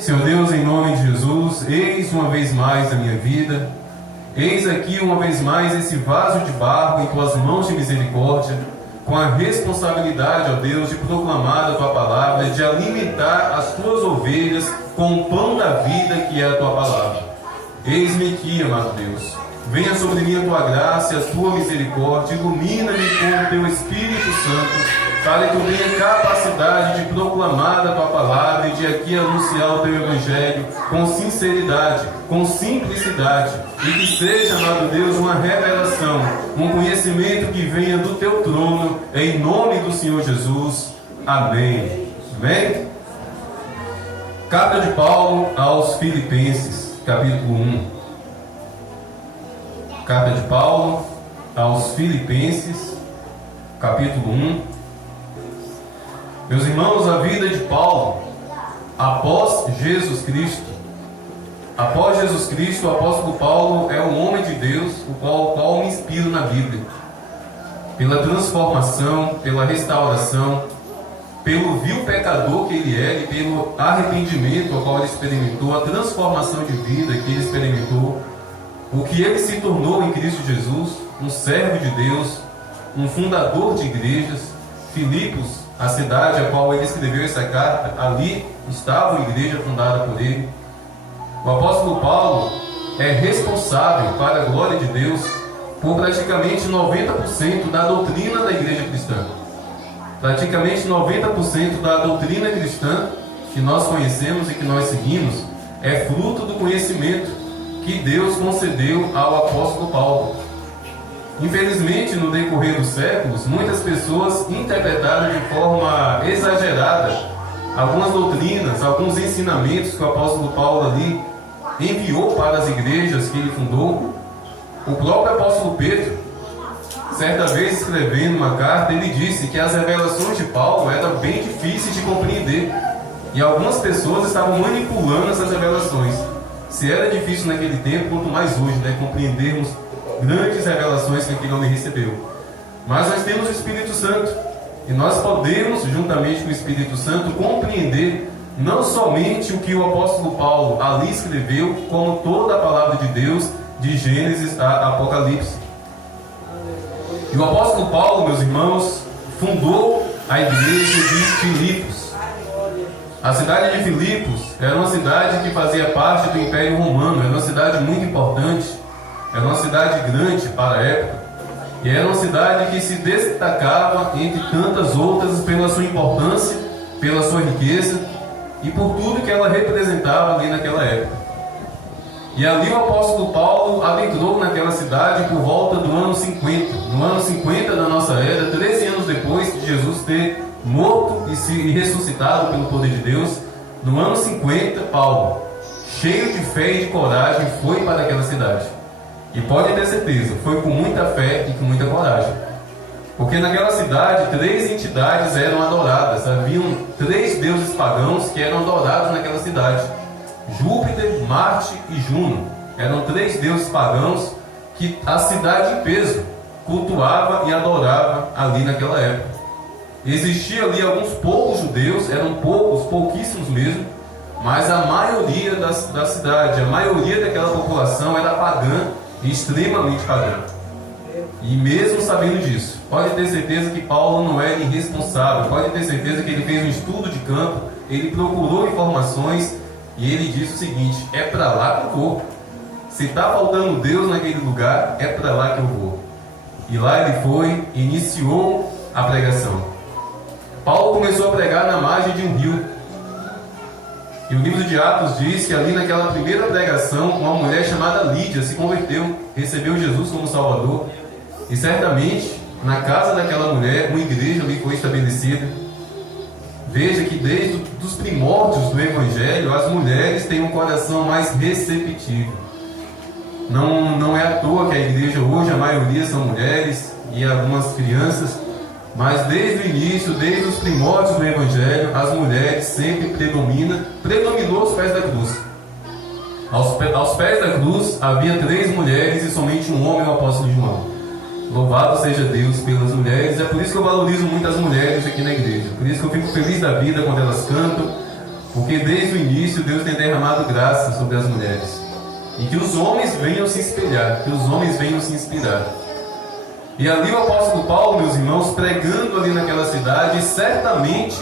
Senhor Deus, em nome de Jesus, eis uma vez mais a minha vida, eis aqui uma vez mais esse vaso de barro em tuas mãos de misericórdia, com a responsabilidade, ó Deus, de proclamar a tua palavra, de alimentar as tuas ovelhas com o pão da vida que é a tua palavra. Eis-me aqui, amado Deus. Venha sobre mim a tua graça e a tua misericórdia, ilumina-me com o teu Espírito Santo, para que eu tenha capacidade de proclamar a tua palavra e de aqui anunciar o teu evangelho com sinceridade, com simplicidade, e que seja, amado Deus, uma revelação, um conhecimento que venha do teu trono, em nome do Senhor Jesus. Amém. Amém? Carta de Paulo aos Filipenses, capítulo 1. Carta de Paulo aos Filipenses, capítulo 1. Meus irmãos, a vida de Paulo, após Jesus Cristo, o apóstolo Paulo é um homem de Deus, o qual me inspiro na Bíblia, pela transformação, pela restauração, pelo vil pecador que ele é e pelo arrependimento ao qual ele experimentou, a transformação de vida que ele experimentou, o que ele se tornou em Cristo Jesus, um servo de Deus, um fundador de igrejas. Filipos, a cidade a qual ele escreveu essa carta, ali estava a igreja fundada por ele. O apóstolo Paulo é responsável, para a glória de Deus, por praticamente 90% da doutrina da igreja cristã. Praticamente 90% da doutrina cristã que nós conhecemos e que nós seguimos é fruto do conhecimento que Deus concedeu ao apóstolo Paulo. Infelizmente, no decorrer dos séculos, muitas pessoas interpretaram de forma exagerada algumas doutrinas, alguns ensinamentos que o apóstolo Paulo ali enviou para as igrejas que ele fundou. O próprio apóstolo Pedro, certa vez escrevendo uma carta, ele disse que as revelações de Paulo eram bem difíceis de compreender, e algumas pessoas estavam manipulando essas revelações. Se era difícil naquele tempo, quanto mais hoje, compreendermos grandes revelações que aquele homem recebeu. Mas nós temos o Espírito Santo, e nós podemos, juntamente com o Espírito Santo, compreender não somente o que o apóstolo Paulo ali escreveu, como toda a palavra de Deus, de Gênesis a Apocalipse. E o apóstolo Paulo, meus irmãos, fundou a igreja de Filipos. A cidade de Filipos era uma cidade que fazia parte do Império Romano, era uma cidade muito importante, era uma cidade grande para a época, e era uma cidade que se destacava entre tantas outras pela sua importância, pela sua riqueza e por tudo que ela representava ali naquela época. E ali o apóstolo Paulo adentrou naquela cidade por volta do ano 50. No ano 50 da nossa era, 13 anos depois de Jesus ter morto e ressuscitado pelo poder de Deus, no ano 50, Paulo, cheio de fé e de coragem, foi para aquela cidade. E pode ter certeza, foi com muita fé e com muita coragem. Porque naquela cidade, 3 entidades eram adoradas. Haviam 3 deuses pagãos que eram adorados naquela cidade: Júpiter, Marte e Juno. Eram 3 deuses pagãos que a cidade em peso cultuava e adorava ali naquela época. Existia ali alguns poucos judeus, eram poucos, pouquíssimos mesmo, mas a maioria da cidade, a maioria daquela população era pagã e extremamente pagã. E mesmo sabendo disso, pode ter certeza que Paulo não era irresponsável, pode ter certeza que ele fez um estudo de campo, ele procurou informações e ele disse o seguinte: é para lá que eu vou. Se está faltando Deus naquele lugar, é para lá que eu vou. E lá ele foi, iniciou a pregação. Paulo começou a pregar na margem de um rio. E o livro de Atos diz que ali naquela primeira pregação, uma mulher chamada Lídia se converteu, recebeu Jesus como Salvador. E certamente, na casa daquela mulher, uma igreja ali foi estabelecida. Veja que desde os primórdios do Evangelho, as mulheres têm um coração mais receptivo. Não é à toa que a igreja hoje, a maioria são mulheres e algumas crianças, mas desde o início, desde os primórdios do Evangelho, as mulheres sempre predominou aos pés da cruz. Aos pés da cruz havia 3 mulheres e somente um homem, o apóstolo João. Louvado seja Deus pelas mulheres. É por isso que eu valorizo muito as mulheres aqui na igreja. Por isso que eu fico feliz da vida quando elas cantam, Porque desde o início Deus tem derramado graça sobre as mulheres. E que os homens venham se espelhar, que os homens venham se inspirar. E ali o apóstolo Paulo, meus irmãos, pregando ali naquela cidade, certamente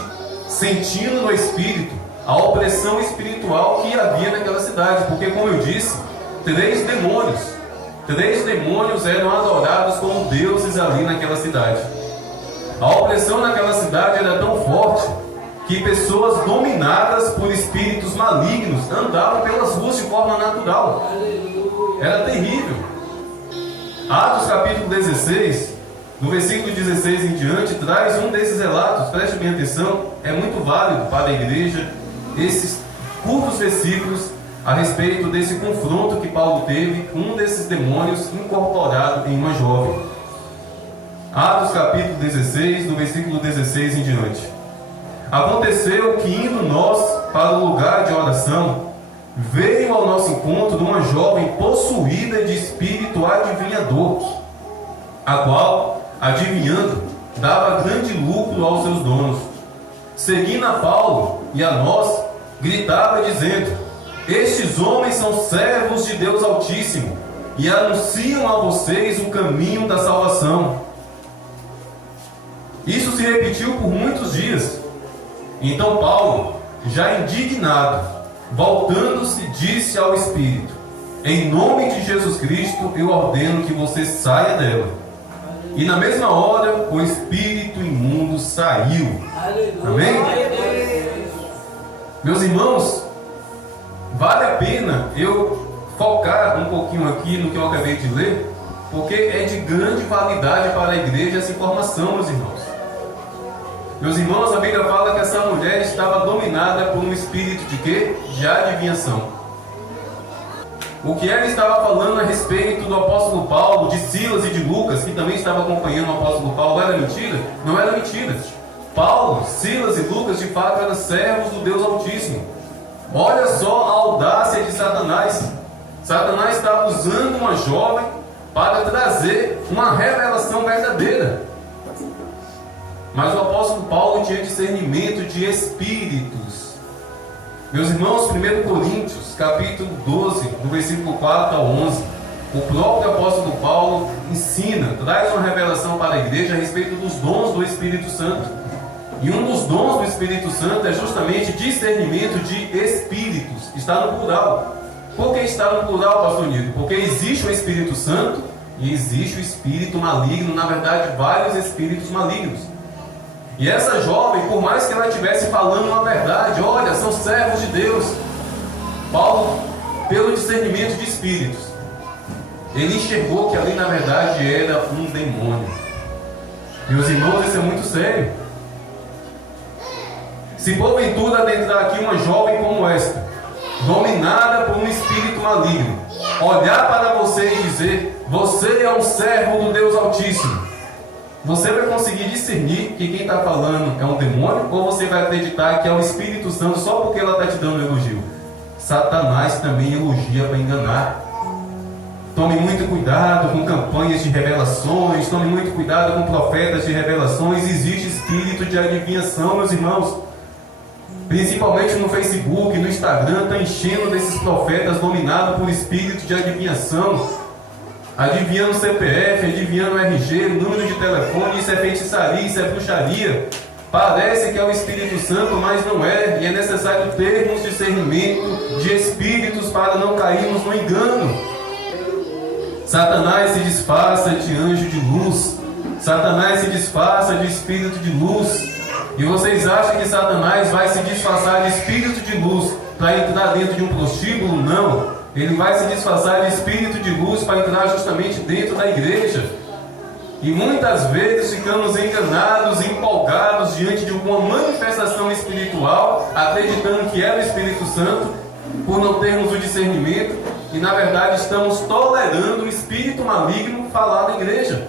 sentindo no espírito a opressão espiritual que havia naquela cidade. Porque, como eu disse, três demônios eram adorados como deuses ali naquela cidade. A opressão naquela cidade era tão forte que pessoas dominadas por espíritos malignos andavam pelas ruas de forma natural. Era terrível. Atos capítulo 16, no versículo 16 em diante, traz um desses relatos. Preste bem atenção, é muito válido para a igreja esses curtos versículos a respeito desse confronto que Paulo teve com um desses demônios incorporado em uma jovem. Atos capítulo 16, no versículo 16 em diante. Aconteceu que, indo nós para o lugar de oração, veio ao nosso encontro uma jovem possuída de espírito adivinhador, a qual, adivinhando, dava grande lucro aos seus donos. Seguindo a Paulo e a nós, gritava dizendo: estes homens são servos de Deus Altíssimo e anunciam a vocês o caminho da salvação. Isso se repetiu por muitos dias. Então Paulo, já indignado, voltando-se, disse ao Espírito: em nome de Jesus Cristo eu ordeno que você saia dela. E na mesma hora o espírito imundo saiu. Amém? Meus irmãos, vale a pena eu focar um pouquinho aqui no que eu acabei de ler, porque é de grande validade para a igreja essa informação, meus irmãos. Meus irmãos, a Bíblia fala que essa mulher estava dominada por um espírito de quê? De adivinhação. O que ela estava falando a respeito do apóstolo Paulo, de Silas e de Lucas, que também estava acompanhando o apóstolo Paulo, era mentira? Não era mentira. Paulo, Silas e Lucas, de fato, eram servos do Deus Altíssimo. Olha só a audácia de Satanás. Satanás estava usando uma jovem para trazer uma revelação verdadeira. Mas o apóstolo Paulo tinha discernimento de espíritos. Meus irmãos, 1 Coríntios, capítulo 12, do versículo 4 ao 11, o próprio apóstolo Paulo ensina, traz uma revelação para a igreja a respeito dos dons do Espírito Santo. E um dos dons do Espírito Santo é justamente discernimento de espíritos. Está no plural. Por que está no plural, pastor Nildo? Porque existe o Espírito Santo e existe o espírito maligno, na verdade, vários espíritos malignos. E essa jovem, por mais que ela estivesse falando uma verdade, olha, são servos de Deus, Paulo, pelo discernimento de espíritos, ele enxergou que ali na verdade era um demônio. Meus irmãos, isso é muito sério. Se porventura adentrar aqui uma jovem como esta, dominada por um espírito maligno, olhar para você e dizer: você é um servo do Deus Altíssimo, você vai conseguir discernir que quem está falando é um demônio, ou você vai acreditar que é o Espírito Santo só porque ela está te dando um elogio? Satanás também elogia para enganar. Tome muito cuidado com campanhas de revelações, tome muito cuidado com profetas de revelações. Existe espírito de adivinhação, meus irmãos. Principalmente no Facebook, no Instagram, está enchendo desses profetas dominados por espírito de adivinhação. Adivinhando CPF, adivinhando RG, número de telefone. Isso é feitiçaria, isso é bruxaria. Parece que é o Espírito Santo, mas não é. E é necessário termos discernimento de espíritos para não cairmos no engano. Satanás se disfarça de anjo de luz. Satanás se disfarça de espírito de luz. E vocês acham que Satanás vai se disfarçar de espírito de luz para entrar dentro de um prostíbulo? Não. Ele vai se disfarçar de espírito de luz para entrar justamente dentro da igreja. E muitas vezes ficamos enganados e empolgados diante de alguma manifestação espiritual, acreditando que é o Espírito Santo, por não termos o discernimento, e na verdade estamos tolerando o espírito maligno falar na igreja.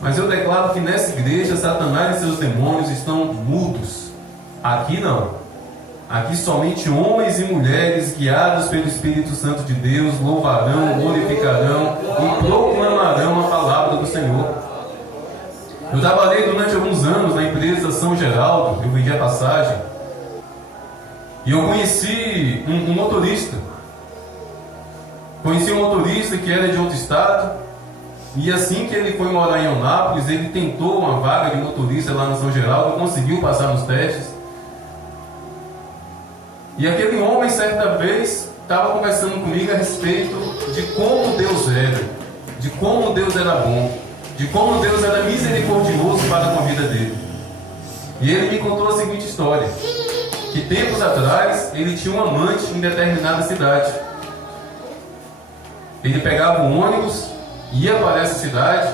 Mas eu declaro que nessa igreja Satanás e seus demônios estão mudos. Aqui não. Aqui somente homens e mulheres guiados pelo Espírito Santo de Deus louvarão, glorificarão e proclamarão a palavra do Senhor. Eu trabalhei durante alguns anos na empresa São Geraldo, eu vendi a passagem. E eu conheci um motorista. Conheci um motorista que era de outro estado. E assim que ele foi morar em Eunápolis, ele tentou uma vaga de motorista lá no São Geraldo, conseguiu passar nos testes. E aquele homem, certa vez, estava conversando comigo a respeito de como Deus era, de como Deus era bom, de como Deus era misericordioso para com a vida dele. E ele me contou a seguinte história, que tempos atrás ele tinha um amante em determinada cidade. Ele pegava um ônibus, ia para essa cidade,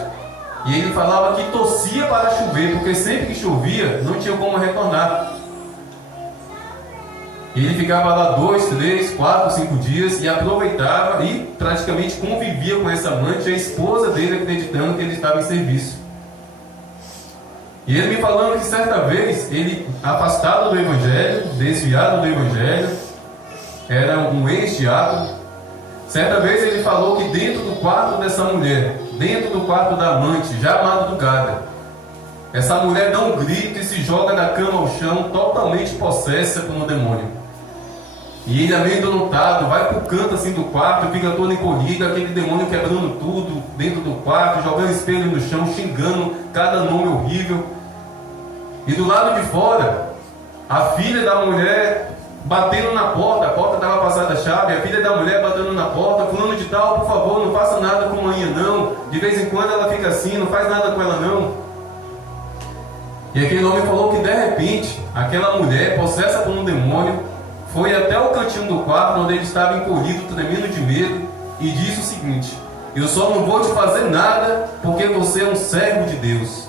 e ele falava que torcia para chover, porque sempre que chovia, não tinha como retornar. Ele ficava lá 2, 3, 4, 5 dias e aproveitava e praticamente convivia com essa amante, a esposa dele acreditando que ele estava em serviço. E ele me falando que certa vez, ele afastado do Evangelho, desviado do Evangelho, era um ex-diácono. Certa vez ele falou que dentro do quarto dessa mulher, dentro do quarto da amante, já madrugada, essa mulher dá um grito e se joga da cama ao chão, totalmente possessa por um demônio. E ele, amedrontado, vai para o canto assim do quarto, fica todo encolhido, aquele demônio quebrando tudo dentro do quarto, jogando espelho no chão, xingando cada nome horrível. E do lado de fora, a filha da mulher batendo na porta, a porta estava passada a chave, a filha da mulher batendo na porta, fulano de tal, por favor, não faça nada com a manhã não, de vez em quando ela fica assim, não faz nada com ela não. E aquele homem falou que de repente, aquela mulher, possessa por um demônio, foi até o cantinho do quarto, onde ele estava encolhido, tremendo de medo, e disse o seguinte: eu só não vou te fazer nada, porque você é um servo de Deus.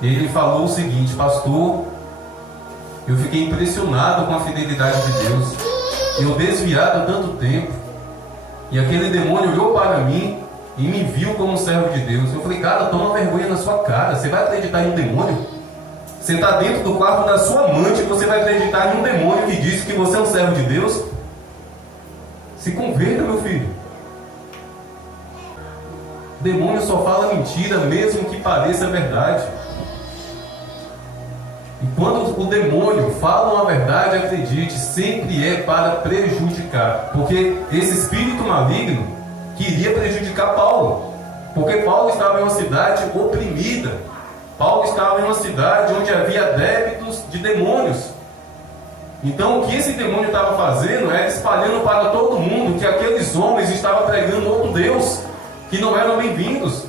Ele falou o seguinte: pastor, eu fiquei impressionado com a fidelidade de Deus. Eu desviado há tanto tempo, e aquele demônio olhou para mim e me viu como um servo de Deus. Eu falei: cara, toma vergonha na sua cara. Você vai acreditar em um demônio? Você está dentro do quarto da sua amante e você vai acreditar em um demônio que diz que você é um servo de Deus? Se converta, meu filho. O demônio só fala mentira, mesmo que pareça verdade. E quando o demônio fala uma verdade, acredite, sempre é para prejudicar. Porque esse espírito maligno queria prejudicar Paulo. Porque Paulo estava em uma cidade oprimida. Paulo estava em uma cidade onde havia débitos de demônios. Então o que esse demônio estava fazendo era espalhando para todo mundo que aqueles homens estavam pregando outro Deus, que não eram bem-vindos.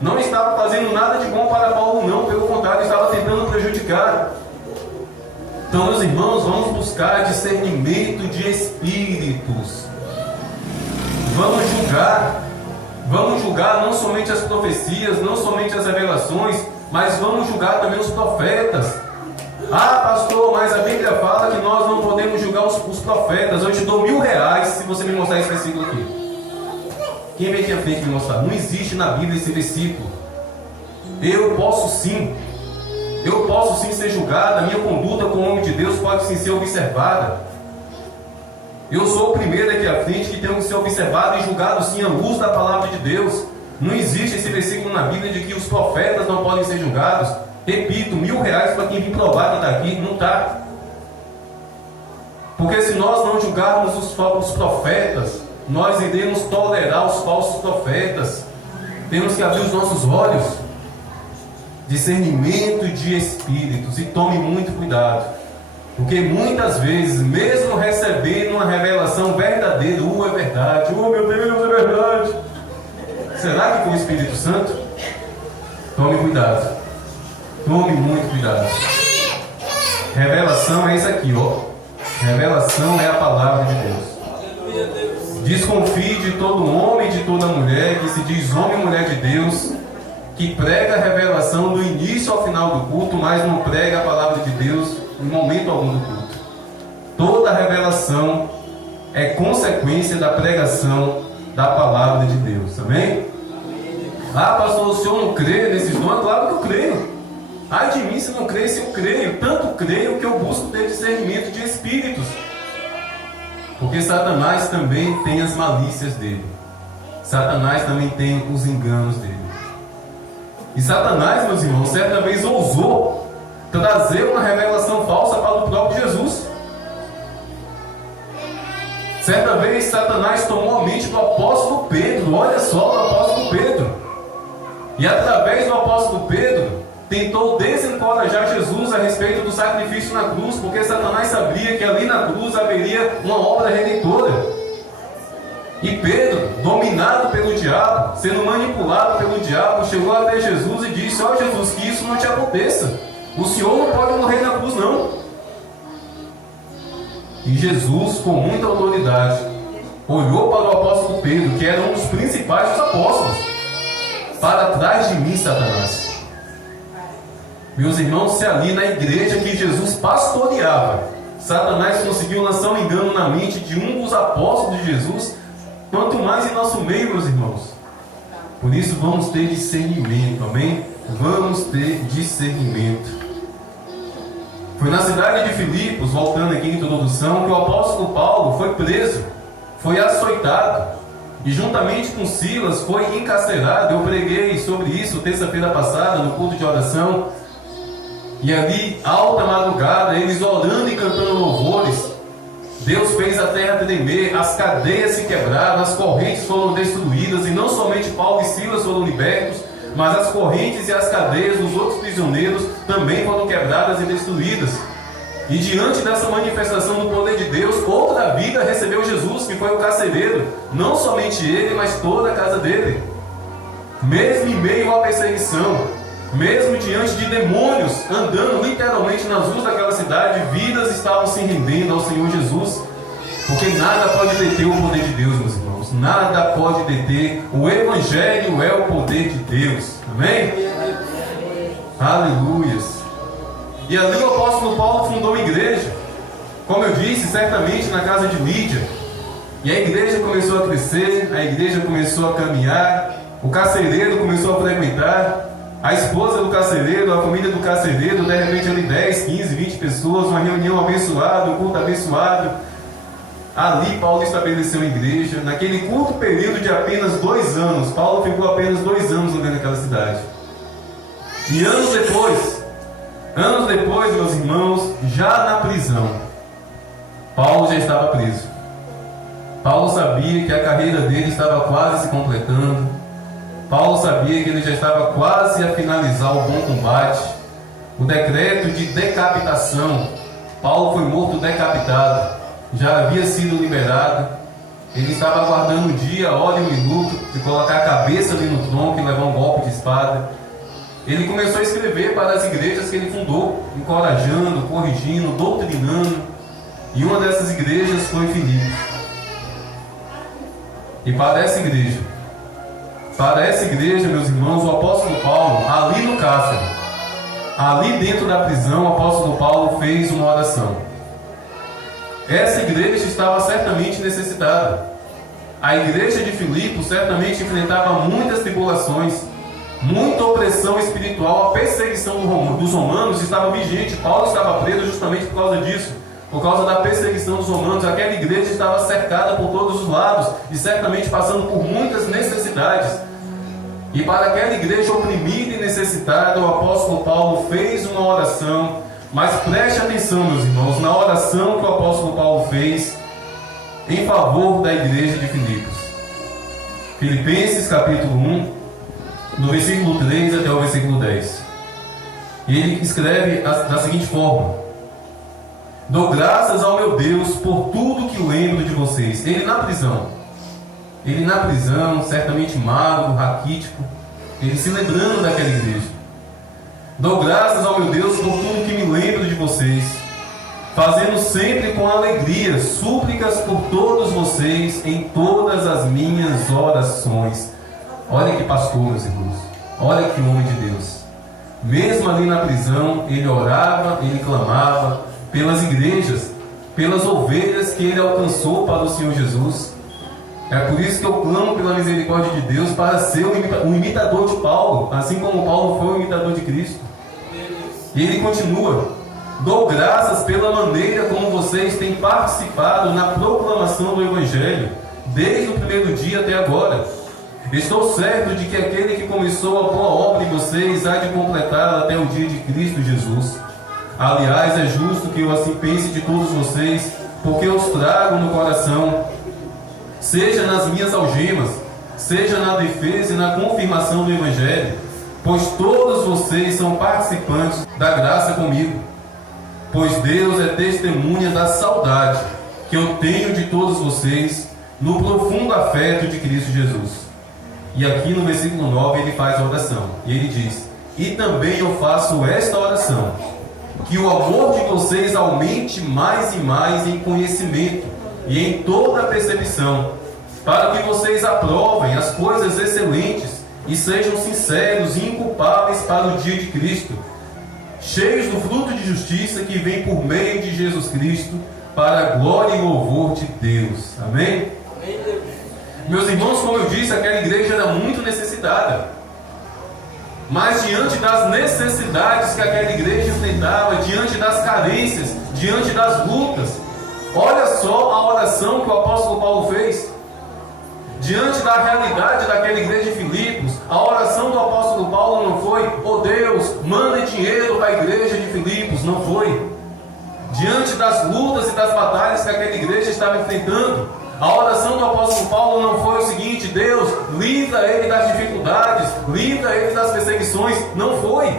Não estava fazendo nada de bom para Paulo não, pelo contrário, estava tentando prejudicar. Então, meus irmãos, vamos buscar discernimento de espíritos. Vamos julgar não somente as profecias, não somente as revelações, mas vamos julgar também os profetas. Ah, pastor, mas a Bíblia fala que nós não podemos julgar os profetas. Eu te dou R$1.000 se você me mostrar esse versículo aqui. Quem vem aqui à frente me mostrar? Não existe na Bíblia esse versículo. Eu posso sim ser julgado. A minha conduta como homem de Deus pode sim ser observada. Eu sou o primeiro aqui à frente que tem que ser observado e julgado sim à luz da palavra de Deus. Não existe esse versículo na Bíblia de que os profetas não podem ser julgados. Repito, R$1.000 para quem vir provar que está aqui, não está. Porque se nós não julgarmos os profetas, nós iremos tolerar os falsos profetas. Temos que abrir os nossos olhos. Discernimento de espíritos. E tome muito cuidado. Porque muitas vezes, mesmo recebendo uma revelação verdadeira, é verdade, meu Deus, é verdade. Será que foi o Espírito Santo? Tome cuidado. Tome muito cuidado. Revelação é isso aqui, ó. Revelação é a palavra de Deus. Desconfie de todo homem e de toda mulher que se diz homem e mulher de Deus, que prega a revelação do início ao final do culto, mas não prega a palavra de Deus em momento algum do culto. Toda revelação é consequência da pregação da palavra de Deus, amém? Ah, pastor, o senhor não crê nesses dons? Claro que eu creio. Ai de mim se não creio, se eu creio. Tanto creio que eu busco ter discernimento de espíritos. Porque Satanás também tem as malícias dele. Satanás também tem os enganos dele. E Satanás, meus irmãos, certa vez ousou trazer uma revelação falsa para o próprio Jesus. Certa vez, Satanás tomou a mente do apóstolo Pedro, olha só, do apóstolo Pedro. E através do apóstolo Pedro, tentou desencorajar Jesus a respeito do sacrifício na cruz, porque Satanás sabia que ali na cruz haveria uma obra redentora. E Pedro, dominado pelo diabo, sendo manipulado pelo diabo, chegou até Jesus e disse: ó Jesus, que isso não te aconteça. O Senhor não pode morrer na cruz, não. E Jesus, com muita autoridade, olhou para o apóstolo Pedro, que era um dos principais dos apóstolos: para trás de mim, Satanás. Meus irmãos, se ali na igreja que Jesus pastoreava, Satanás conseguiu lançar um engano na mente de um dos apóstolos de Jesus, quanto mais em nosso meio, meus irmãos. Por isso vamos ter discernimento, amém? Vamos ter discernimento. Foi na cidade de Filipos, voltando aqui em introdução, que o apóstolo Paulo foi preso, foi açoitado, e juntamente com Silas foi encarcerado. Eu preguei sobre isso terça-feira passada, no culto de oração. E ali, alta madrugada, eles orando e cantando louvores, Deus fez a terra tremer, as cadeias se quebraram, as correntes foram destruídas, e não somente Paulo e Silas foram libertos, mas as correntes e as cadeias dos outros prisioneiros também foram quebradas e destruídas. E diante dessa manifestação do poder de Deus, outra vida recebeu Jesus, que foi o carcereiro. Não somente ele, mas toda a casa dele. Mesmo em meio à perseguição, mesmo diante de demônios andando literalmente nas ruas daquela cidade, vidas estavam se rendendo ao Senhor Jesus. Porque nada pode deter o poder de Deus, meus irmãos. Nada pode deter. O Evangelho é o poder de Deus. Amém? Aleluias. E ali o apóstolo Paulo fundou uma igreja, como eu disse, certamente na casa de Lídia. E a igreja começou a crescer, a igreja começou a caminhar, o carcereiro começou a frequentar, a esposa do carcereiro, a família do carcereiro, de repente ali 10, 15, 20 pessoas, uma reunião abençoada, um culto abençoado. Ali Paulo estabeleceu a igreja. Naquele curto período de apenas 2 anos, Paulo ficou apenas 2 anos andando naquela cidade. E anos depois, meus irmãos, já na prisão, Paulo já estava preso. Paulo sabia que a carreira dele estava quase se completando. Paulo sabia que ele já estava quase a finalizar o bom combate. O decreto de decapitação, Paulo foi morto decapitado, já havia sido liberado. Ele estava aguardando o dia, a hora e o minuto de colocar a cabeça ali no tronco e levar um golpe de espada. Ele começou a escrever para as igrejas que ele fundou, encorajando, corrigindo, doutrinando. E uma dessas igrejas foi Filipos. E para essa igreja, meus irmãos, o apóstolo Paulo, ali no cárcere, ali dentro da prisão, o apóstolo Paulo fez uma oração. Essa igreja estava certamente necessitada. A igreja de Filipos certamente enfrentava muitas tribulações, muita opressão espiritual. A perseguição dos romanos estava vigente. Paulo estava preso justamente por causa disso, por causa da perseguição dos romanos. Aquela igreja estava cercada por todos os lados e certamente passando por muitas necessidades. E para aquela igreja oprimida e necessitada, o apóstolo Paulo fez uma oração. Mas preste atenção, meus irmãos, na oração que o apóstolo Paulo fez em favor da igreja de Filipos. Filipenses capítulo 1, do versículo 3 até o versículo 10. E ele escreve da seguinte forma: dou graças ao meu Deus por tudo que lembro de vocês. Ele na prisão, certamente magro, raquítico, ele se lembrando daquela igreja. Dou graças ao meu Deus por tudo que me lembro de vocês, fazendo sempre com alegria súplicas por todos vocês em todas as minhas orações. Olha que pastor, meus irmãos, olha que homem de Deus. Mesmo ali na prisão, ele orava, ele clamava pelas igrejas, pelas ovelhas que ele alcançou para o Senhor Jesus. É por isso que eu clamo pela misericórdia de Deus para ser um imitador de Paulo, assim como Paulo foi um imitador de Cristo. E ele continua: dou graças pela maneira como vocês têm participado na proclamação do Evangelho, desde o primeiro dia até agora. Estou certo de que aquele que começou a boa obra em vocês há de completá-la até o dia de Cristo Jesus. Aliás, é justo que eu assim pense de todos vocês, porque eu os trago no coração, seja nas minhas algemas, seja na defesa e na confirmação do Evangelho, pois todos vocês são participantes da graça comigo. Pois Deus é testemunha da saudade que eu tenho de todos vocês no profundo afeto de Cristo Jesus. E aqui no versículo 9 ele faz a oração, e ele diz: e também eu faço esta oração, que o amor de vocês aumente mais e mais em conhecimento e em toda a percepção, para que vocês aprovem as coisas excelentes e sejam sinceros e inculpáveis para o dia de Cristo, cheios do fruto de justiça que vem por meio de Jesus Cristo, para a glória e louvor de Deus. Amém? Amém, Deus. Meus irmãos, como eu disse, aquela igreja era muito necessitada. Mas diante das necessidades que aquela igreja enfrentava, diante das carências, diante das lutas, olha só a oração que o apóstolo Paulo fez. Diante da realidade daquela igreja de Filipos, a oração do apóstolo Paulo não foi: oh Deus, manda dinheiro para a igreja de Filipos. Não foi. Diante das lutas e das batalhas que aquela igreja estava enfrentando, a oração do apóstolo Paulo não foi o seguinte: Deus, livra ele das dificuldades, livra ele das perseguições. Não foi.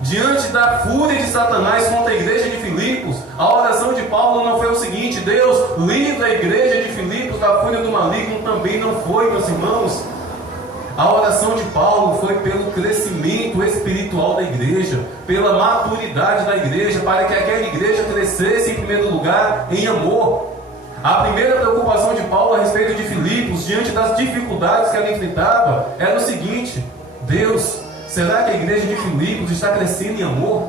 Diante da fúria de Satanás contra a igreja de Filipos, a oração de Paulo não foi o seguinte: Deus, livra a igreja de Filipos da fúria do maligno. Também não foi, meus irmãos. A oração de Paulo foi pelo crescimento espiritual da igreja, pela maturidade da igreja, para que aquela igreja crescesse em primeiro lugar em amor. A primeira preocupação de Paulo a respeito de Filipos, diante das dificuldades que ela enfrentava, era o seguinte: Deus, será que a igreja de Filipos está crescendo em amor?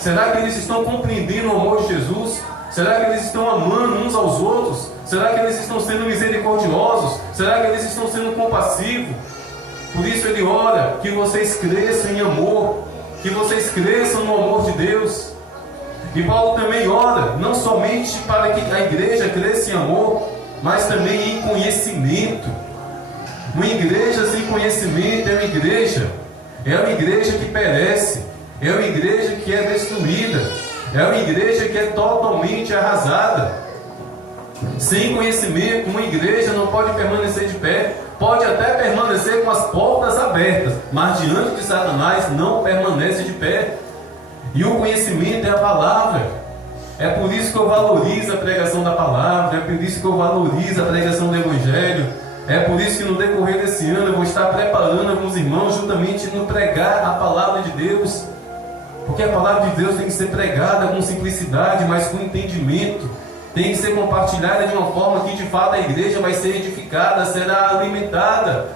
Será que eles estão compreendendo o amor de Jesus? Será que eles estão amando uns aos outros? Será que eles estão sendo misericordiosos? Será que eles estão sendo compassivos? Por isso ele ora que vocês cresçam em amor, que vocês cresçam no amor de Deus. E Paulo também ora, não somente para que a igreja cresça em amor, mas também em conhecimento. Uma igreja sem conhecimento é uma igreja que perece, é uma igreja que é destruída, é uma igreja que é totalmente arrasada. Sem conhecimento, uma igreja não pode permanecer de pé. Pode até permanecer com as portas abertas, mas diante de Satanás não permanece de pé. E o conhecimento é a palavra. É por isso que eu valorizo a pregação da palavra, é por isso que eu valorizo a pregação do Evangelho. É por isso que no decorrer desse ano eu vou estar preparando alguns irmãos justamente no pregar a palavra de Deus. Porque a palavra de Deus tem que ser pregada com simplicidade, mas com entendimento. Tem que ser compartilhada de uma forma que de fato a igreja vai ser edificada, será alimentada.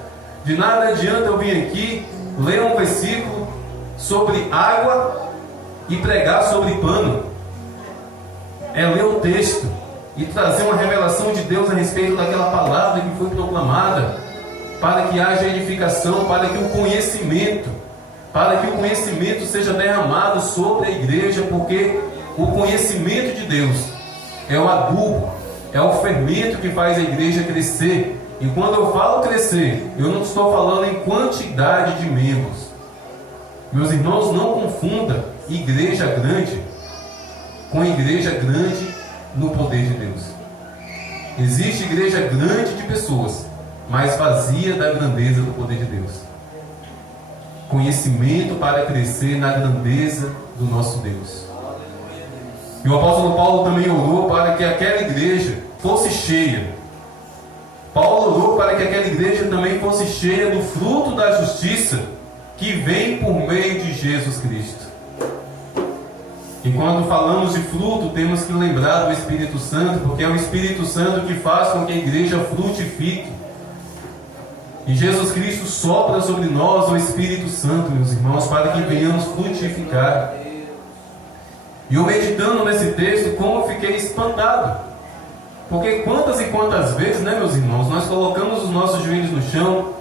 De nada adianta eu vir aqui, ler um versículo sobre água e pregar sobre pano. É ler o texto e trazer uma revelação de Deus a respeito daquela palavra que foi proclamada, para que haja edificação, para que o conhecimento seja derramado sobre a igreja, porque o conhecimento de Deus é o adubo, é o fermento que faz a igreja crescer. E quando eu falo crescer, eu não estou falando em quantidade de membros. Meus irmãos, não confunda igreja grande com igreja grande no poder de Deus. Existe igreja grande de pessoas, mas vazia da grandeza do poder de Deus. Conhecimento para crescer na grandeza do nosso Deus. E o apóstolo Paulo também orou para que aquela igreja fosse cheia. Paulo orou para que aquela igreja também fosse cheia do fruto da justiça que vem por meio de Jesus Cristo. E quando falamos de fruto, temos que lembrar do Espírito Santo, porque é o Espírito Santo que faz com que a igreja frutifique. E Jesus Cristo sopra sobre nós o Espírito Santo, meus irmãos, para que venhamos frutificar. E eu meditando nesse texto, como eu fiquei espantado. Porque quantas e quantas vezes, né, meus irmãos, nós colocamos os nossos joelhos no chão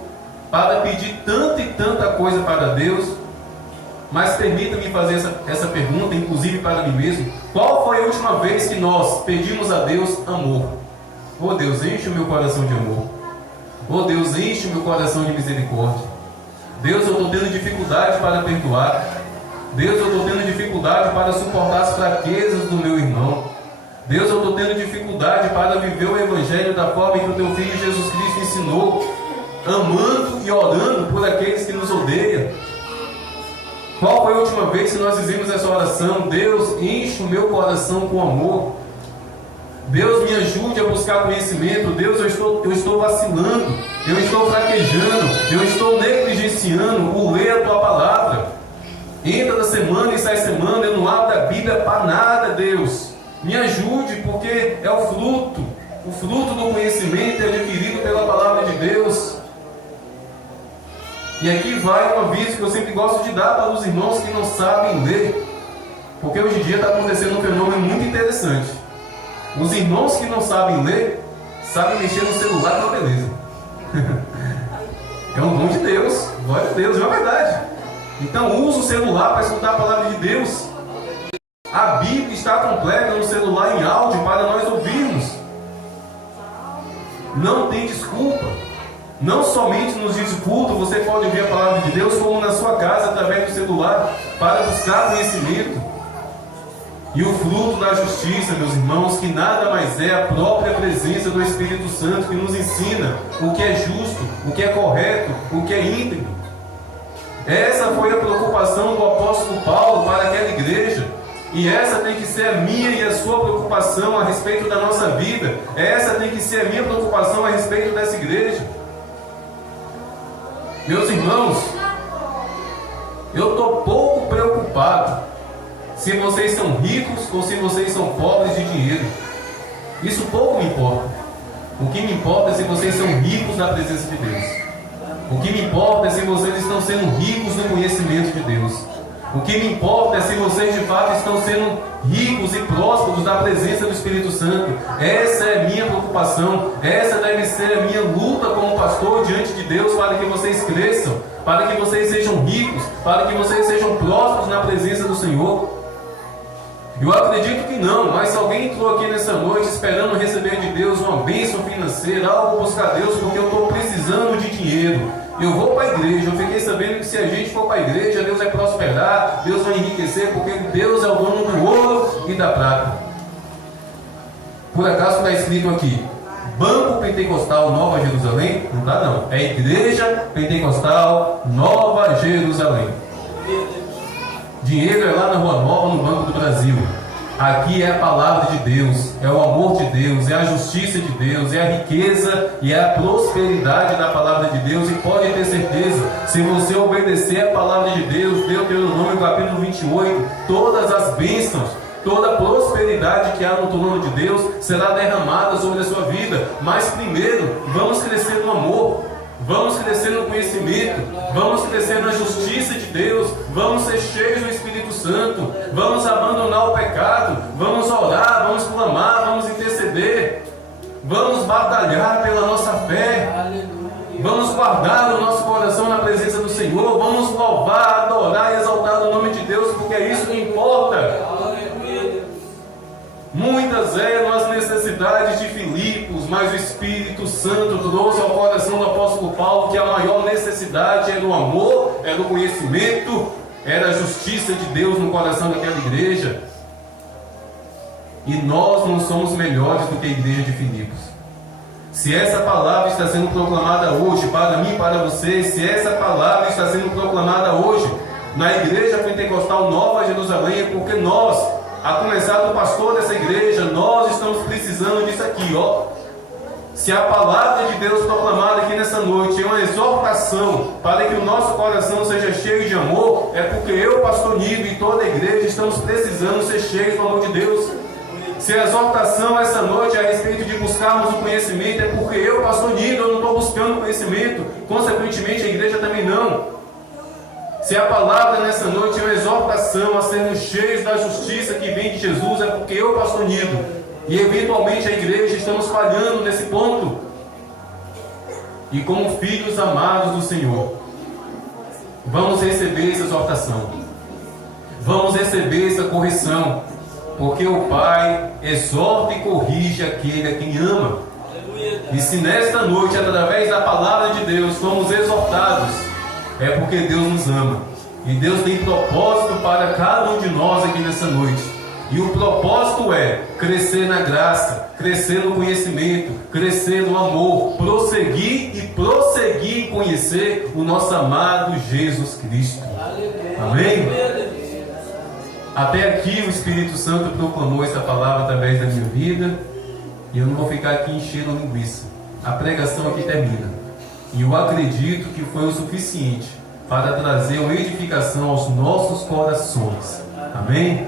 para pedir tanta e tanta coisa para Deus. Mas permita-me fazer essa pergunta, inclusive para mim mesmo: qual foi a última vez que nós pedimos a Deus amor? Oh Deus, enche o meu coração de amor. Oh Deus, enche o meu coração de misericórdia. Deus, eu estou tendo dificuldade para perdoar. Deus, eu estou tendo dificuldade para suportar as fraquezas do meu irmão. Deus, eu estou tendo tendo dificuldade para viver o Evangelho da forma que o teu Filho Jesus Cristo ensinou, amando e orando por aqueles que nos odeiam? Qual foi a última vez que nós fizemos essa oração? Deus, enche o meu coração com amor. Deus, me ajude a buscar conhecimento. Deus, eu estou vacilando, eu estou fraquejando, eu estou negligenciando o ler a tua palavra. Entra da semana e sai semana, eu não abro a Bíblia para nada. Deus, me ajude, porque é o fruto do conhecimento é adquirido pela palavra de Deus. E aqui vai um aviso que eu sempre gosto de dar para os irmãos que não sabem ler, porque hoje em dia está acontecendo um fenômeno muito interessante. Os irmãos que não sabem ler, sabem mexer no celular, não, beleza. É um dom de Deus, glória a Deus, é uma verdade. Então use o celular para escutar a palavra de Deus. A Bíblia está completa no celular em áudio para nós ouvirmos. Não tem desculpa. Não somente nos dias de culto você pode ouvir a palavra de Deus, como na sua casa, através do celular, para buscar conhecimento. E o fruto da justiça, meus irmãos, que nada mais é a própria presença do Espírito Santo, que nos ensina o que é justo, o que é correto, o que é íntegro. Essa foi a preocupação do apóstolo Paulo para aquela igreja. E essa tem que ser a minha e a sua preocupação a respeito da nossa vida. Essa tem que ser a minha preocupação a respeito dessa igreja. Meus irmãos, eu estou pouco preocupado se vocês são ricos ou se vocês são pobres de dinheiro. Isso pouco me importa. O que me importa é se vocês são ricos na presença de Deus. O que me importa é se vocês estão sendo ricos no conhecimento de Deus. O que me importa é se vocês de fato estão sendo ricos e prósperos na presença do Espírito Santo. Essa é a minha preocupação. Essa deve ser a minha luta como pastor diante de Deus, para que vocês cresçam, para que vocês sejam ricos, para que vocês sejam prósperos na presença do Senhor. Eu acredito que não, mas se alguém entrou aqui nessa noite esperando receber de Deus uma bênção financeira, algo buscar Deus porque eu estou precisando de dinheiro, eu vou para a igreja. Eu fiquei sabendo que se a gente for para a igreja, Deus vai prosperar, Deus vai enriquecer, porque Deus é o dono do ouro e da prata. Por acaso está escrito aqui Banco Pentecostal Nova Jerusalém? Não está não, é Igreja Pentecostal Nova Jerusalém. Dinheiro é lá na Rua Nova, no Banco do Brasil. Aqui é a palavra de Deus, é o amor de Deus, é a justiça de Deus, é a riqueza e é a prosperidade da palavra de Deus. E pode ter certeza, se você obedecer a palavra de Deus, Deuteronômio capítulo 28, todas as bênçãos, toda a prosperidade que há no trono de Deus será derramada sobre a sua vida. Mas primeiro, vamos crescer no amor. Vamos crescer no conhecimento, vamos crescer na justiça de Deus, vamos ser cheios do Espírito Santo, vamos abandonar o pecado, vamos orar, vamos clamar, vamos interceder, vamos batalhar pela nossa fé, vamos guardar o nosso coração na presença do Senhor, vamos louvar, adorar e exaltar o nome de Deus, porque é isso que importa. Muitas eram as necessidades de Filipos, mas o Espírito Santo trouxe ao coração do apóstolo Paulo que a maior necessidade era o amor, era o conhecimento, era a justiça de Deus no coração daquela igreja. E nós não somos melhores do que a igreja de Filipos. Se essa palavra está sendo proclamada hoje, para mim e para você, se essa palavra está sendo proclamada hoje na Igreja Pentecostal Nova Jerusalém, é porque nós, a começar do pastor dessa igreja, nós estamos precisando disso aqui, ó. Se a palavra de Deus proclamada aqui nessa noite é uma exortação para que o nosso coração seja cheio de amor, é porque eu, pastor Nido, e toda a igreja estamos precisando ser cheios do amor de Deus. Se a exortação essa noite é a respeito de buscarmos o conhecimento, é porque eu, pastor Nido, eu não estou buscando conhecimento, consequentemente a igreja também não. Se a palavra nessa noite é uma exortação a sermos cheios da justiça que vem de Jesus, é porque eu, pastor Nido, e eventualmente a igreja, estamos falhando nesse ponto. E como filhos amados do Senhor, vamos receber essa exortação, vamos receber essa correção, porque o Pai exorta e corrige aquele a quem ama. E se nesta noite, através da palavra de Deus, fomos exortados, é porque Deus nos ama. E Deus tem propósito para cada um de nós aqui nessa noite. E o propósito é crescer na graça, crescer no conhecimento, crescer no amor, prosseguir em conhecer o nosso amado Jesus Cristo. Amém? Até aqui o Espírito Santo proclamou essa palavra através da minha vida. E eu não vou ficar aqui enchendo linguiça. A pregação aqui termina. E eu acredito que foi o suficiente para trazer uma edificação aos nossos corações. Amém?